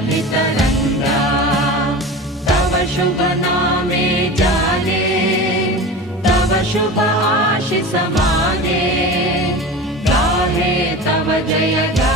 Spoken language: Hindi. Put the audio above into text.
तरंगा तव शुभ नामे जाने तव शुभ आशीष माने गाहे तव जय